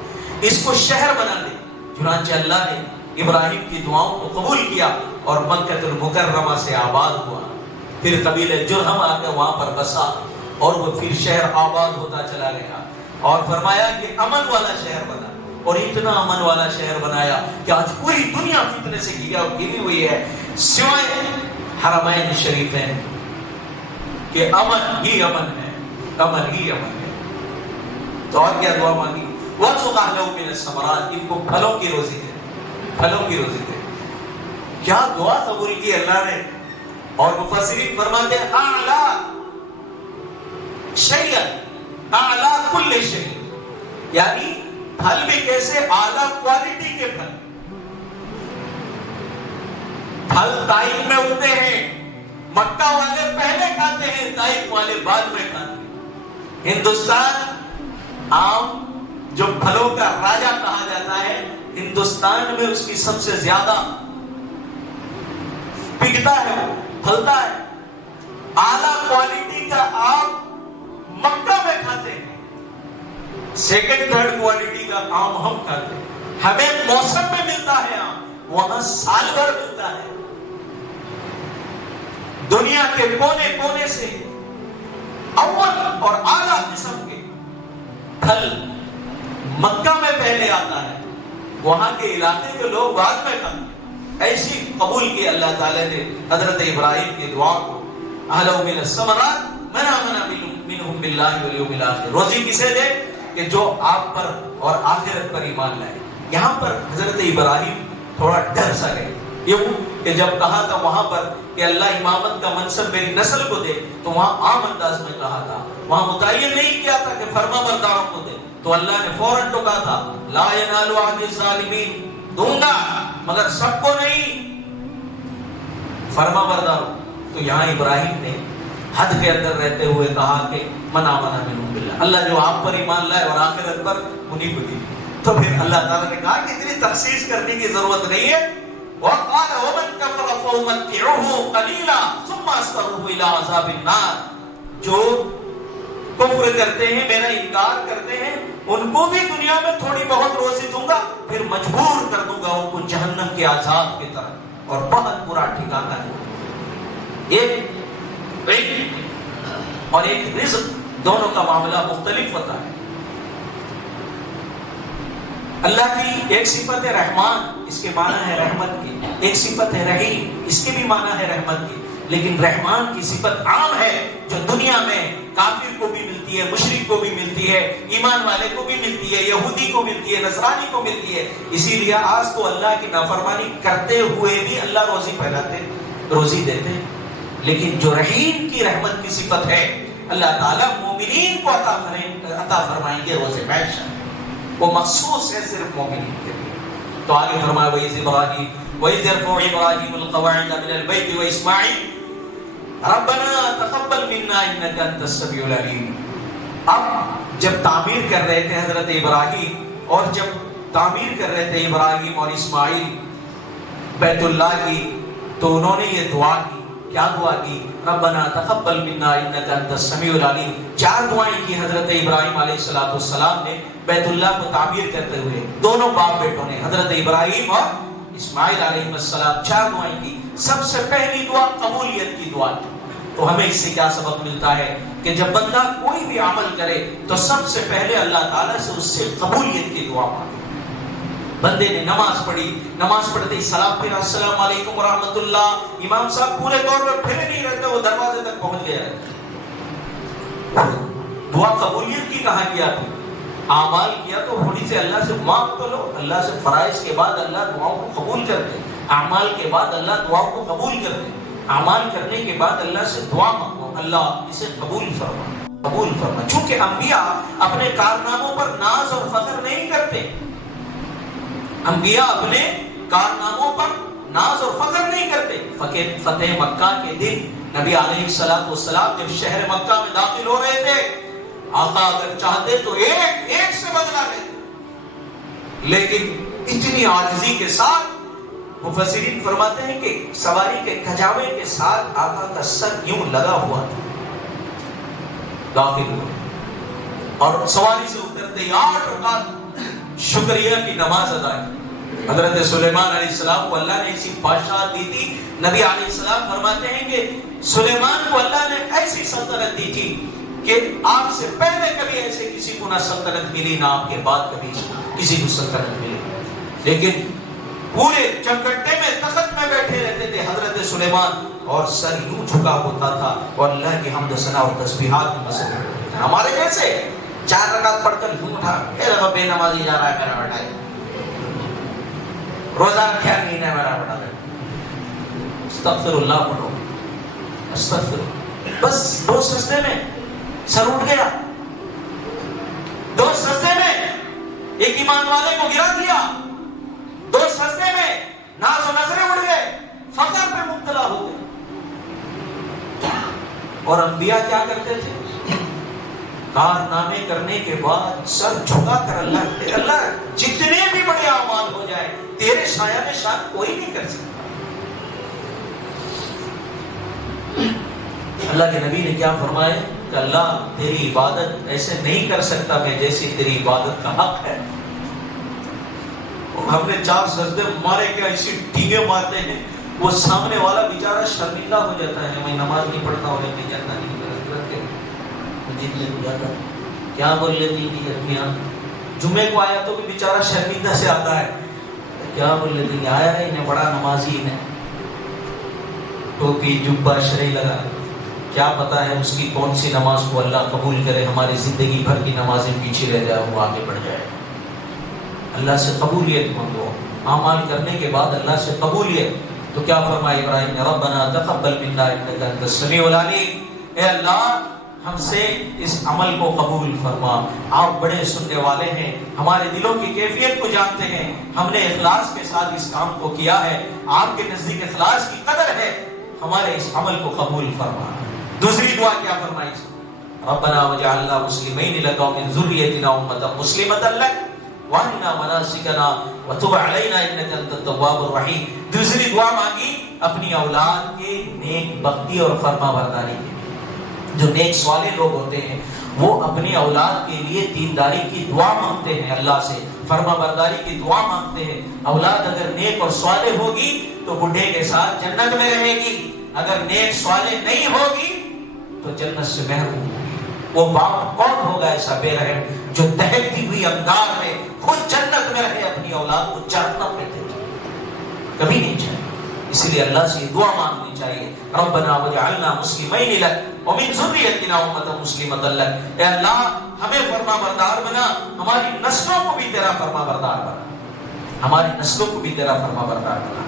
اس کو شہر بنا دے. چنانچہ اللہ نے ابراہیم کی دعاؤں کو قبول کیا اور مکہ المکرمہ سے آباد ہوا. پھر قبیلہ جرہم آ کر وہاں پر بسا اور وہ پھر شہر آباد ہوتا چلا گیا اور فرمایا کہ امن والا شہر بنا. اور اتنا امن والا شہر بنایا کہ آج پوری دنیا فتنے سے گھری ہوئی ہے سوائے حرمین شریفین کہ امن ہی امن ہے، امن ہی امن ہے. تو اور کیا دعا مانگی؟ وَارْزُقْ أَهْلَهُ مِنَ الثَّمَرَاتِ، ان کو پھلوں کی روزی دے، پھلوں کی روزی دے. کیا دعا قبول کی اللہ نے. اور مفسرین فرماتے ہیں اعلیٰ شیئا اعلیٰ کل شیء، یعنی پھل بھی کیسے؟ اعلیٰ کوالٹی کے پھل. پھل طائف میں اگتے ہیں، مکہ والے پہلے کھاتے ہیں، طائف والے بعد میں کھاتے ہیں. ہندوستان آم جو پھلوں کا راجہ کہا جاتا ہے، ہندوستان میں اس کی سب سے زیادہ بکتا ہے، پھلتا ہے. اعلیٰ کوالٹی کا آم مکہ میں کھاتے ہیں، سیکنڈ تھرڈ کوالٹی کا آم ہم کھاتے ہیں. ہمیں موسم میں ملتا ہے آم، وہاں سال بھر ملتا ہے. دنیا کے کونے کونے سے اول اور اعلیٰ قسم کے پھل مکہ میں پہلے آتا ہے، وہاں کے علاقے کے لوگ بعد میں کھاتے ہیں. ایسی قبول کی اللہ تعالیٰ نے حضرت ابراہیم کی دعا کو. اہلَهُ مِنَ الثَّمَرَاتِ مَنْ آمَنَ مِنْهُمْ بِاللَّهِ وَالْيَوْمِ الْآخِرِ. روزی کسے دے؟ کہ جو آپ پر اور آخرت پر ایمان لائے. یہاں پر حضرت ابراہیم تھوڑا ڈر سا گئے، یوں کہ جب کہا تھا وہاں پر کہ اللہ امامت کا منصب میری نسل کو دے تو وہاں عام انداز میں کہا تھا، وہاں متعین نہیں کیا تھا کہ فرما برداروں کو دے. تو اللہ نے فوراً ٹوکا تھا لا ینال عہد الظالمین، دوں گا مگر سب کو نہیں، فرما برداروں. تو یہاں ابراہیم نے حد کے اندر رہتے ہوئے کہا کہ من آمن منہم باللہ، اللہ جو آپ پر ایمان لائے اور آخرت پر انہی کو دی. تو پھر اللہ تعالیٰ نے کہا کہ اتنی تخصیص کرنے کی ضرورت نہیں ہے. وَقَالَ وَمَنْ كَفَرَ فَأُمَتِّعُهُ قَلِيلًا ثُمَّ أَضْطَرُّهُ إِلَىٰ عَذَابِ النَّارِ. جو کفر کرتے ہیں، میرا انکار کرتے ہیں، ان کو بھی دنیا میں تھوڑی بہت روزی دوں گا، پھر مجبور کر دوں گا ان کو جہنم کے عذاب کی طرف، اور بہت برا ٹھکانہ ہے. ایک اور ایک رزق، دونوں کا معاملہ مختلف ہوتا ہے. اللہ کی ایک صفت ہے رحمان، اس کے معنی ہے رحمت کی. ایک صفت ہے رحیم، اس کے بھی معنی ہے رحمت کی. لیکن رحمان کی صفت عام ہے جو دنیا میں کافر کو بھی ملتی ہے، مشرک کو بھی ملتی ہے، ایمان والے کو بھی ملتی ہے، یہودی کو ملتی ہے، نصرانی کو ملتی ہے. اسی لیے آج تو اللہ کی نافرمانی کرتے ہوئے بھی اللہ روزی پھیلاتے، روزی دیتے. لیکن جو رحیم کی رحمت کی صفت ہے، اللہ تعالیٰ مومنین کو عطا فرمائیں گے روزے معیشت. وہ مخصوص ہے صرف مومنین کے لیے. تو آگے فرمایا وَإِذْ يَرْفَعُ إِبْرَاهِيمُ الْقَوَاعِدَ مِنَ الْبَيْتِ وَإِسْمَاعِيلُ رَبَّنَا تَقَبَّلْ مِنَّا إِنَّكَ أَنْتَ السَّمِيعُ الْعَلِيمُ. اب جب تعمیر کر رہے تھے حضرت ابراہیم، اور جب تعمیر کر رہے تھے ابراہیم اور اسماعیل بیت اللہ کی، تو انہوں نے یہ دعا کی. کیا دعا کی؟ ربنا تقبل منا انک انت السمیع العلیم. 4 دعائیں کی حضرت ابراہیم علیہ السلام نے بیت اللہ کو تعمیر کرتے ہوئے. دونوں باپ بیٹوں نے، حضرت ابراہیم اور اسماعیل علیہ السلام، 4 دعائیں کی. سب سے پہلی دعا قبولیت کی دعا تھی. تو ہمیں اس سے کیا سبق ملتا ہے کہ جب بندہ کوئی بھی عمل کرے تو سب سے پہلے اللہ تعالیٰ سے اس سے قبولیت کی دعا مانگے. بندے نے نماز پڑھی، نماز پڑھتے ہی سلام پھرا، السلام علیکم ورحمۃ اللہ. امام صاحب پورے طور پر پھرے نہیں رہتے، وہ دروازے تک پہنچ گیا ہے. دعا قبولیت کی کہاں کیا تھی؟ اعمال کیا تو تھوڑی سے اللہ سے معاف تو لو. اللہ سے فرائض کے بعد اللہ دعاؤں کو قبول کرتے، اعمال کے بعد اللہ دعاؤں کو قبول کرتے. اعمال کرنے کے بعد اللہ سے دعا مانگو، اللہ اسے قبول فرما، قبول فرما. چونکہ انبیاء اپنے کارناموں پر ناز اور فخر نہیں کرتے. انبیاء اپنے کارناموں پر ناز اور فخر نہیں کرتے. فتح مکہ کے دن نبی علیہ السلام جب شہر مکہ میں داخل ہو رہے تھے، آقا اگر چاہتے تو ایک سے بدلا لیتے، لیکن اتنی عاجزی کے ساتھ مفسرین فرماتے ہیں کہ سواری کے کھجاوے کے ساتھ آقا کا سر یوں لگا ہوا تھا. داخل ہوئے اور سواری سے اترتے 8 رکعت شکریہ کی نماز ادا کی۔ حضرت سلیمان علیہ السلام کو اللہ نے ایسی بادشاہت دی تھی، نبی علیہ السلام فرماتے ہیں کہ سلیمان کو اللہ نے ایسی سلطنت دی تھی کہ آپ سے پہلے کبھی ایسے کسی کو نہ سلطنت ملی، نہ آپ کے بعد کبھی کسی کو سلطنت ملی، لیکن پورے چمگٹے میں تخت میں بیٹھے رہتے تھے حضرت سلیمان، اور سر یوں جھکا ہوتا تھا اور اللہ کی حمد و ثنا اور تسبیحات میں مصروف ہوتے تھے۔ ہمارے جیسے 4 رکعت پڑھ کر یوں اٹھا، اے رب بے نمازی جا رہا ہے میرا بیٹا، روزہ رکھا نہیں ہے میرا بیٹا، استغفر اللہ پڑھو، استغفر، بس 2 سجدے میں سر اٹھ گیا، 2 سجدے میں ایک ایمان والے کو گرا دیا، 2 سجدے میں ناز و نظریں اڑ گئے، فقر پہ مبتلا ہو گئے۔ اور انبیاء کیا کرتے تھے؟ کارنامے کرنے کے بعد سر جھکا کر اللہ جتنے بھی بڑے اعمال ہو جائے تیرے سایہ میں شان کوئی نہیں کر سکتا۔ اللہ کے نبی نے کیا فرمایا کہ اللہ تیری عبادت ایسے نہیں کر سکتا میں جیسی تیری عبادت کا حق ہے۔ اور ہم نے 4 سجدے مارے کیا ایسی ٹھیکے مارتے ہیں، وہ سامنے والا بیچارہ شرمندہ ہو جاتا ہے، میں نماز نہیں پڑھتا ہوں لیکن جاتا نہیں جاتا، کیا بول لیتی کہ اپنی جمعے کو آیا تو بھی بیچارہ شرمندہ سے آتا ہے، کیا بول لیتی کہ آیا ہے انہیں بڑا نمازی، انہیں ٹوپی جبہ شرعی لگا، کیا پتا ہے اس کی کون سی نماز کو اللہ قبول کرے، ہماری زندگی بھر کی نمازیں پیچھے رہ جائے وہ آگے بڑھ جائے۔ اللہ سے قبولیت مانگو، اعمال کرنے کے بعد اللہ سے قبولیت۔ تو کیا فرمایا ابراہیم نے، ربنا تقبل منا انک انت السمیع العلیم، اے اللہ ہم سے اس عمل کو قبول فرما، آپ بڑے سننے والے ہیں، ہمارے دلوں کی کیفیت کو جانتے ہیں، ہم نے اخلاص کے ساتھ اس کام کو کیا ہے، آپ کے نزدیک اخلاص کی قدر ہے، ہمارے اس عمل کو قبول فرما۔ دوسری دعا کیا فرمائی؟ ربنا وجعلنا مسلمین لک ومن ذریتنا امۃ مسلمۃ لک وارنا مناسکنا وتب علینا انک انت التواب الرحیم۔ دوسری دعا مانگی اپنی اولاد کے نیک بختی اور فرما برداری کی۔ جو نیک صالح لوگ ہوتے ہیں وہ اپنی اولاد کے لیے دینداری کی دعا مانگتے ہیں، اللہ سے فرما برداری کی دعا مانگتے ہیں۔ اولاد اگر نیک اور صالح ہوگی تو بڈھے کے ساتھ جنت میں رہے گی، اگر نیک صالح نہیں ہوگی تو جنت سے محروم ہوگی۔ وہ باپ کون ہوگا ایسا بے رحم جو دہکتی ہوئی انگار میں خود جنت میں رہے، اپنی اولاد کو جہنم میں دے دے؟ کبھی نہیں چاہیے۔ اس لیے اللہ سے دعا مانگنی چاہیے، ربنا وجعلنا مسلمین لک ومن ذریتنا امۃ مسلمۃ لک، اے اللہ ہمیں فرما بردار بنا، ہماری نسلوں کو بھی تیرا فرما بردار بنا، ہماری نسلوں کو بھی تیرا فرما بردار بنا۔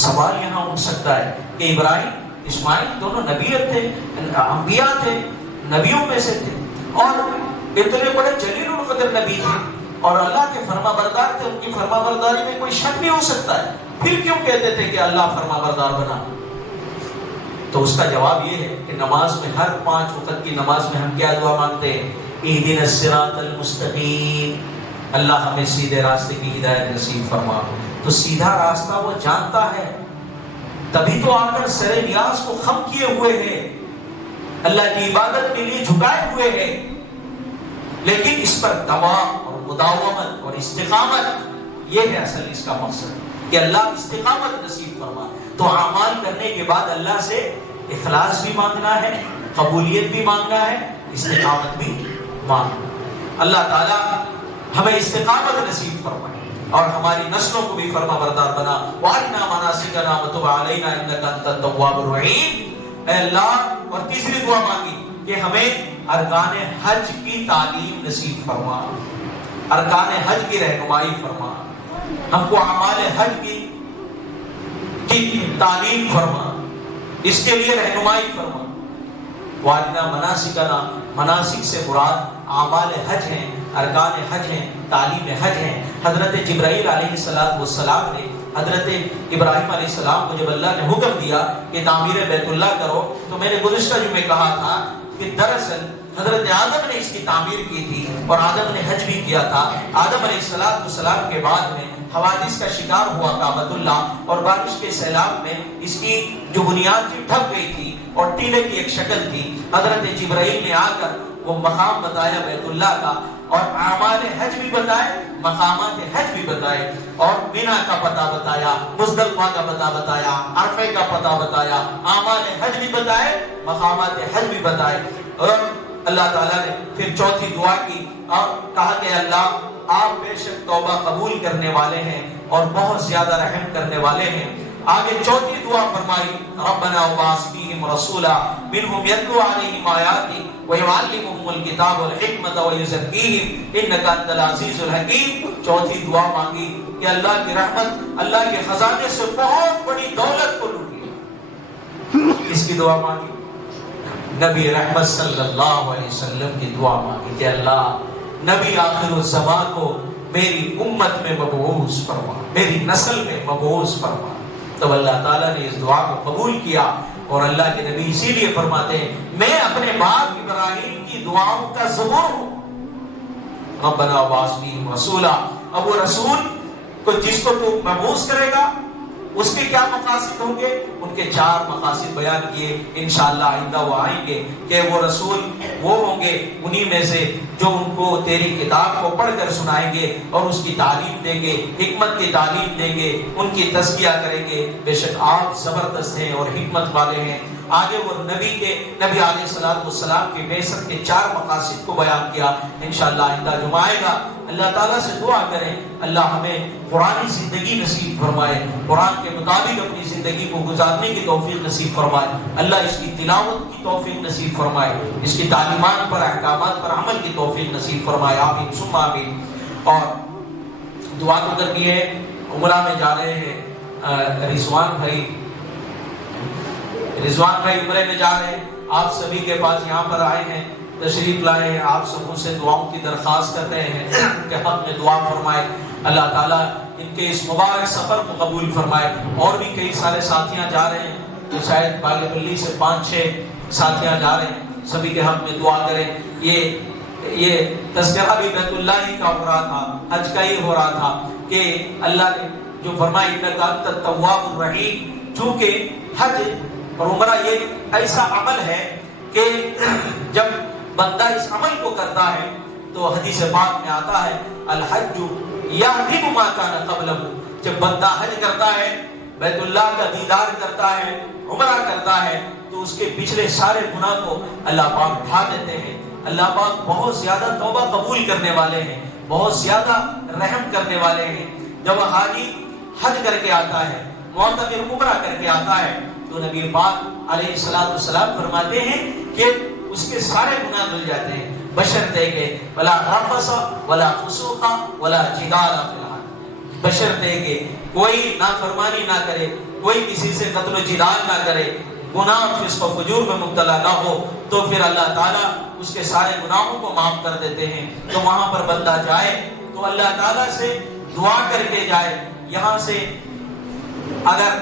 سوال یہاں اٹھ سکتا ہے کہ ابراہیم اسماعیل دونوں نبیت تھے، انبیاء تھے، نبیوں میں سے تھے، اور اتنے بڑے جلیل القدر نبی تھے اور اللہ کے فرما بردار تھے، ان کی فرما برداری میں کوئی شک نہیں ہو سکتا ہے، پھر کیوں کہتے تھے کہ اللہ فرما بردار بنا؟ تو اس کا جواب یہ ہے کہ نماز میں ہر 5 وقت کی نماز میں ہم کیا دعا مانگتے ہیں؟ اہدنا الصراط المستقیم، اللہ ہمیں سیدھے راستے کی ہدایت نصیب فرما۔ تو سیدھا راستہ وہ جانتا ہے، تبھی تو آ کر سر نیاز کو خم کیے ہوئے ہیں، اللہ کی عبادت کے لیے جھکائے ہوئے ہیں، لیکن اس پر دوام اور مداومت اور استقامت، یہ ہے اصل اس کا مقصد کہ اللہ استقامت نصیب فرما۔ تو اعمال کرنے کے بعد اللہ سے اخلاص بھی مانگنا ہے، قبولیت بھی مانگنا ہے، استقامت بھی مانگنا۔ اللہ تعالیٰ ہمیں استقامت نصیب فرمائے اور ہماری نسلوں کو بھی فرما بردار بنا۔ وارنا مناسکنا وتب علینا انک انت التواب الرحیم، اے اللہ۔ اور تیسری دعا مانگی کہ ہمیں ارکان حج کی تعلیم نصیب فرما، ارکان حج کی رہنمائی فرما، ہم کو اعمال حج کی تعلیم فرما، اس کے لیے رہنمائی فرما۔ وارنا مناسکنا، مناسک سے مراد اعمال حج ہیں، ارکان حج ہیں، تعلیم حج ہیں۔ حضرت جبرائیل علیہ السلام نے حضرت ابراہیم علیہ السلام کو جب اللہ نے حکم دیا کہ تعمیر بیت اللہ کرو، تو میں نے گزشتہ جمعے کہا تھا کہ دراصل حضرت آدم نے اس کی تعمیر کی تھی اور آدم نے حج بھی کیا تھا۔ آدم علیہ السلام کے بعد میں حوادث کا شکار ہوا کعبۃ اللہ، اور بارش کے سیلاب میں اس کی جو بنیاد تھی ڈھک گئی تھی اور ٹیلے کی ایک شکل تھی۔ حضرت جبرائیل نے آ کر وہ مقام بتایا بیت اللہ کا، اور اعمال حج بھی بتائے، مقامات حج بھی بتائے، اور مینا کا پتہ بتایا، مزدلفہ کا پتہ بتایا، عرفے کا پتہ بتایا، اعمال حج بھی بتائے، مقامات حج بھی بتائے۔ اور اللہ تعالیٰ نے پھر چوتھی دعا کی اور کہا کہ اللہ آپ بے شک توبہ قبول کرنے والے ہیں اور بہت زیادہ رحم کرنے والے ہیں۔ آگے چوتھی دعا فرمائی ربنا وبعث فیہم رسولا منہم یتلو علیہم آیاتک ویعلمہم الکتاب والحکمۃ ویزکیہم انک انت العزیز الحکیم۔ چوتھی دعا مانگی کہ اللہ کی رحمت، اللہ کے خزانے سے بہت بڑی دولت کو لوٹ لیا۔ اس کی دعا مانگی، نبی رحمت صلی اللہ علیہ وسلم کی دعا مانگی کہ اللہ نبی آخر الزمان کو میری امت میں مبعوث فرما، میری نسل میں مبعوث فرما۔ تو اللہ تعالیٰ نے اس دعا کو قبول کیا، اور اللہ کے نبی اسی لیے فرماتے ہیں میں اپنے باپ ابراہیم کی دعاؤں کا زبور ہوں۔ ربنا وبعث فیہم رسولا، اب وہ رسول کو جس کو تو مبعوث کرے گا اس کے کیا مقاصد ہوں گے؟ ان کے 4 مقاصد بیان کیے، انشاءاللہ آئندہ وہ آئیں گے کہ وہ رسول وہ ہوں گے انہی میں سے جو ان کو تیری کتاب کو پڑھ کر سنائیں گے اور اس کی تعلیم دیں گے، حکمت کی تعلیم دیں گے، ان کی تزکیہ کریں گے۔ بے شک آپ زبردست ہیں اور حکمت والے ہیں۔ آگے وہ نبی علیہ السلام کی بعثت کے 4 مقاصد کو بیان کیا۔ انشاءاللہ آئندہ جمعہ آئے گا، اللہ تعالیٰ سے دعا کریں اللہ ہمیں قرآنی زندگی نصیب فرمائے، قرآن کے مطابق اپنی زندگی کو گزارنے کی توفیق نصیب فرمائے، اللہ اس کی تلاوت کی توفیق نصیب فرمائے، اس کی تعلیمات پر احکامات پر عمل کی توفیق نصیب فرمائے، آمین ثم آمین۔ اور دعا تو کرنی ہے، عمرہ میں جا رہے ہیں رضوان بھائی عمرے میں جا رہے ہیں، آپ سبھی کے پاس یہاں پر آئے ہیں، تشریف لائے ہیں، آپ سبوں سے دعاؤں کی درخواست کرتے ہیں کہ حق میں دعا فرمائے، اللہ تعالیٰ ان کے اس مبارک سفر کو قبول فرمائے۔ اور بھی کئی سارے ساتھیاں جا رہے ہیں، تو شاید باغ-بلی سے 5-6 ساتھیاں جا رہے ہیں، سبھی کے حق میں دعا کریں۔ یہ تذکرہ بھی بیت اللہ ہی کا ہو رہا تھا، حج کا ہی ہو رہا تھا کہ اللہ نے جو فرمایا انک انت التواب الرحیم، چونکہ حج اور عمرہ یہ ایسا عمل ہے کہ جب بندہ اس عمل کو کرتا ہے تو حدیث پاک میں آتا ہے الحج یہدم ما کان قبلہ، جب بندہ حج کرتا ہے، بیت اللہ کا دیدار کرتا ہے، عمرہ کرتا ہے، تو اس کے پچھلے سارے گناہ کو اللہ پاک ڈھا دیتے ہیں۔ اللہ پاک بہت زیادہ توبہ قبول کرنے والے ہیں، بہت زیادہ رحم کرنے والے ہیں۔ جب حاجی حج کر کے آتا ہے، معتمر عمرہ کر کے آتا ہے، تو نبی پاک علیہ السلام فرماتے ہیں کہ اس کے سارے گناہ دھل جاتے ہیں، بشرطے کہ ولا رفث ولا فسوق ولا جدال فی الحج، بشرطے کہ کوئی نافرمانی نہ کرے، کوئی کسی سے قتل و جدال نہ کرے، گناہ فسق و فجور میں مبتلا نہ ہو، تو پھر اللہ تعالیٰ اس کے سارے گناہوں کو معاف کر دیتے ہیں۔ تو وہاں پر بندہ جائے تو اللہ تعالیٰ سے دعا کر کے جائے۔ یہاں سے اگر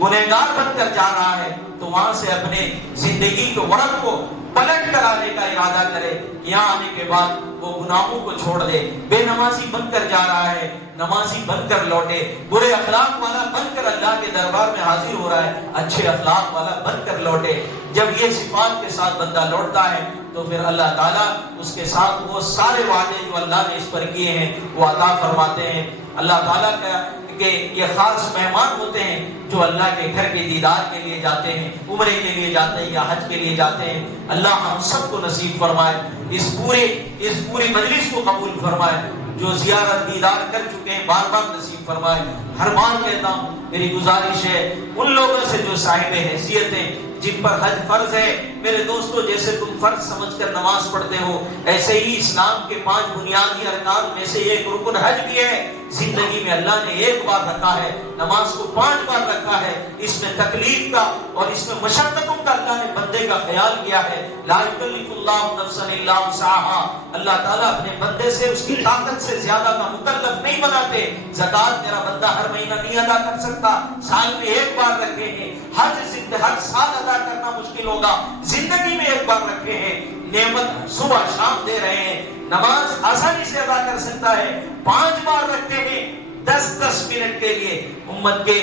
گنہگار بن کر جا رہا ہے تو وہاں سے اپنے زندگی کے ورق کو پلٹ کر آنے کا ارادہ کرے، یہاں آنے کے بعد وہ گناہوں کو چھوڑ دے، بے نمازی بن کر جا رہا ہے نمازی بن کر لوٹے، برے اخلاق والا بن کر اللہ کے دربار میں حاضر ہو رہا ہے اچھے اخلاق والا بن کر لوٹے۔ جب یہ صفات کے ساتھ بندہ لوٹتا ہے تو پھر اللہ تعالیٰ اس کے ساتھ وہ سارے وعدے جو اللہ نے اس پر کیے ہیں وہ عطا فرماتے ہیں۔ اللہ تعالیٰ کا کہ یہ خاص مہمان ہوتے ہیں جو اللہ کے گھر کے دیدار کے لیے جاتے ہیں، عمرے کے لیے جاتے ہیں یا حج کے لیے جاتے ہیں۔ اللہ ہم سب کو نصیب فرمائے، اس پوری مجلس کو قبول فرمائے، جو زیارت دیدار کر چکے ہیں بار بار نصیب فرمائے۔ ہر بار کہتا ہوں میری گزارش ہے ان لوگوں سے جو صاحب حیثیت ہیں، جن پر حج فرض ہے، میرے دوستو جیسے تم فرض سمجھ کر نماز پڑھتے ہو، ایسے ہی اسلام کے 5 بنیادی ارکان میں سے ایک رکن حج بھی ہے۔ زندگی میں اللہ نے ایک بار رکھا ہے، نماز کو 5 بار رکھا ہے۔ اس میں تکلیف کا اور اس میں مشقتوں کا اللہ نے بندے کا خیال کیا ہے۔ لا یکلف اللہ نفسا الا وسعها، اللہ تعالیٰ اپنے بندے سے اس کی طاقت سے زیادہ کا مکلف نہیں بناتے۔ زکوٰۃ میرا بندہ ہر مہینہ نہیں ادا کر سکتا، سال میں ایک بار رکھے ہیں۔ حج ہر سال ادا کرنا مشکل ہوگا، زندگی میں ایک بار رکھے ہیں۔ نعمت صبح شام دے رہے ہیں، نماز آسانی سے ادا کر سکتا ہے، 5 بار رکھتے ہیں 10-10 منٹ کے لیے۔ امت کے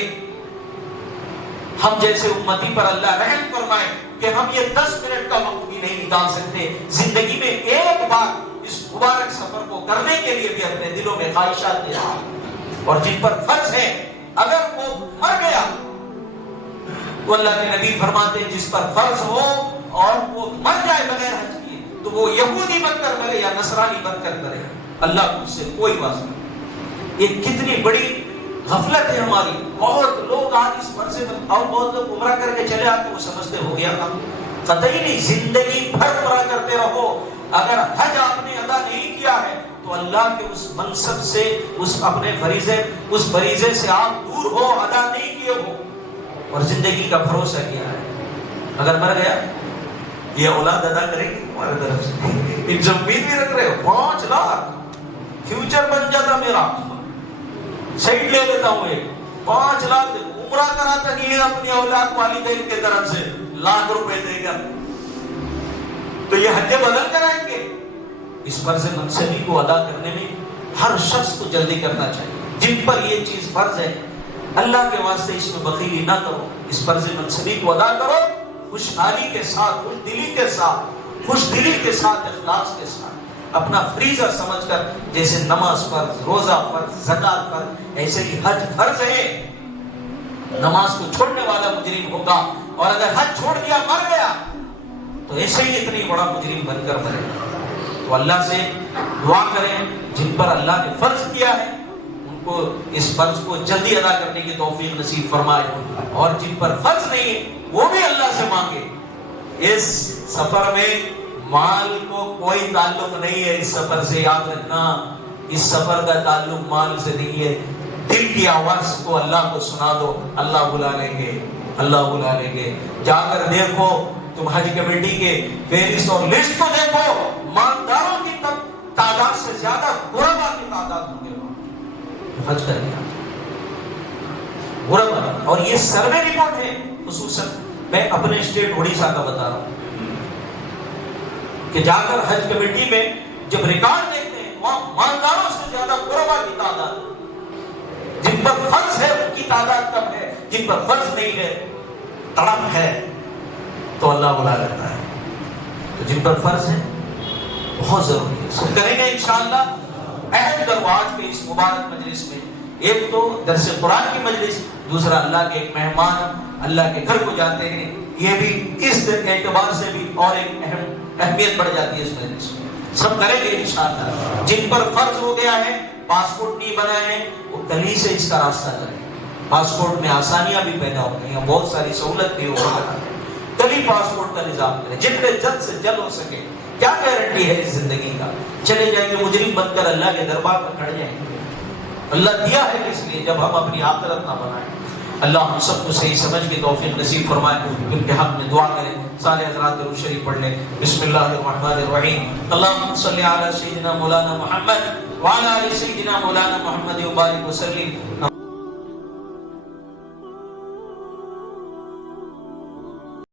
ہم جیسے امتی پر اللہ رحم فرمائے کہ ہم یہ 10 منٹ کا وقت بھی نہیں نکال سکتے۔ زندگی میں ایک بار اس مبارک سفر کو کرنے کے لیے بھی اپنے دلوں میں خواہشات لے آئے، اور جن پر فرض ہے اگر وہ مر گیا تو اللہ کے نبی فرماتے ہیں جس پر فرض ہو اور وہ مر جائے بغیر حج کیے تو وہ یہودی بن کر مرے یا نصرانی بن کر مرے، اللہ کو اس سے کوئی واسطہ نہیں۔ یہ کتنی بڑی غفلت ہے ہماری۔ بہت لوگ آج اس فرض میں، اور بہت لوگ عمرہ کر کے چلے آتے وہ سمجھتے ہو گیا کام، قطعی نہیں، زندگی بھر عمرہ کرتے رہو، اگر حج آپ نے ادا نہیں کیا ہے تو اللہ کے اس منصب سے، اس اپنے فریضے سے آپ دور ہو، ادا نہیں کیے ہو، اور زندگی کا بھروسہ کیا ہے؟ اگر مر گیا یہ اولاد ادا کرے گی تمہارے طرف سے؟ ان سے امید بھی رکھ رہے ہو 5 لاکھ فیوچر بن جاتا میرا، سائٹ لے لیتا ہوں، ایک 5 لاکھ عمرہ کراتا نہیں ہے اپنی اولاد والدین کے طرف سے، لاکھ روپے دے گا تو یہ حج بدل کر آئیں گے۔ اس فرض منصبی کو ادا کرنے میں ہر شخص کو جلدی کرنا چاہیے۔ جن پر یہ چیز فرض ہے اللہ کے واسطے اس میں بخیلی نہ کرو، اس فرض منصبی کو ادا کرو خوشحالی کے ساتھ، خوش دلی کے ساتھ، اخلاص کے ساتھ، اپنا فریضہ سمجھ کر۔ جیسے نماز فرض، روزہ فرض، زکات فرض، ایسے ہی حج فرض ہے۔ نماز کو چھوڑنے والا مجرم ہوگا، اور اگر حج چھوڑ دیا مر گیا تو ایسے ہی اتنی بڑا مجرم بن کر مرے گا۔ تو اللہ سے دعا کریں جن پر اللہ نے فرض کیا ہے ان کو اس فرض کو جلدی ادا کرنے کی توفیق نصیب فرمائے، اور جن پر فرض نہیں ہے وہ بھی اللہ سے مانگے۔ اس سفر میں مال کو کوئی تعلق نہیں ہے، اس سفر سے یاد رکھنا، اس سفر کا تعلق مال سے نہیں ہے۔ دل کی آواز کو اللہ کو سنا دو، اللہ بلا لیں گے، اللہ بلا لیں گے۔ جا کر دیکھو، تم حج کمیٹی کے فہرست اور لسٹ کو دیکھو، مالداروں کی تعداد سے زیادہ غربا کی تعداد ہوگی حج کر کے غربا۔ اور یہ سروے رپورٹ ہے، خصوصاً میں اپنے اسٹیٹ اڑیسہ کا بتا رہا ہوں کہ جا کر حج کمیٹی میں جب ریکارڈ دیکھتے ہیں وہاں مالداروں سے زیادہ غربا کی تعداد، جن پر فرض ہے ان کی تعداد کم ہے، جن پر فرض نہیں ہے تڑپ ہے، تو اللہ بلا لیتا ہے۔ تو جن پر فرض ہے بہت ضروری ہے، سب کریں گے انشاءاللہ۔ اہم درواج کے اس مبارک مجلس میں ایک تو درس قرآن کی مجلس، دوسرا اللہ کے ایک مہمان اللہ کے گھر کو جاتے ہیں، یہ بھی اس اعتبار سے بھی اور ایک اہمیت بڑھ جاتی ہے اس مجلس میں۔ سب کریں گے انشاءاللہ۔ جن پر فرض ہو گیا ہے، پاسپورٹ نہیں بنائے ہیں، وہ کل ہی سے اس کا راستہ کریں۔ پاسپورٹ میں آسانیاں بھی پیدا ہو گئی ہیں، بہت ساری سہولت بھی ہو رہی ہے، کل ہی پاسپورٹ کا نظام کریں جتنے جلد سے جلد ہو سکے۔ کیا گارنٹی ہے اس زندگی کا؟ چلے جائیں گے مجرم بن کر اللہ کے دربار پر کھڑ جائیں گے۔ اللہ دیا ہے اس لیے جب ہم اپنی آخرت نہ بنائیں۔ اللہ ہم سب کو صحیح سمجھ کی توفیق نصیب فرمائے، ان کے حق میں دعا کریں۔ سارے حضرات درود شریف پڑھ لیں۔ بسم اللہ الرحمن الرحیم، اللہم صلی علی سیدنا مولانا محمد وعلی آل سیدنا مولانا محمد وبارک وسلم۔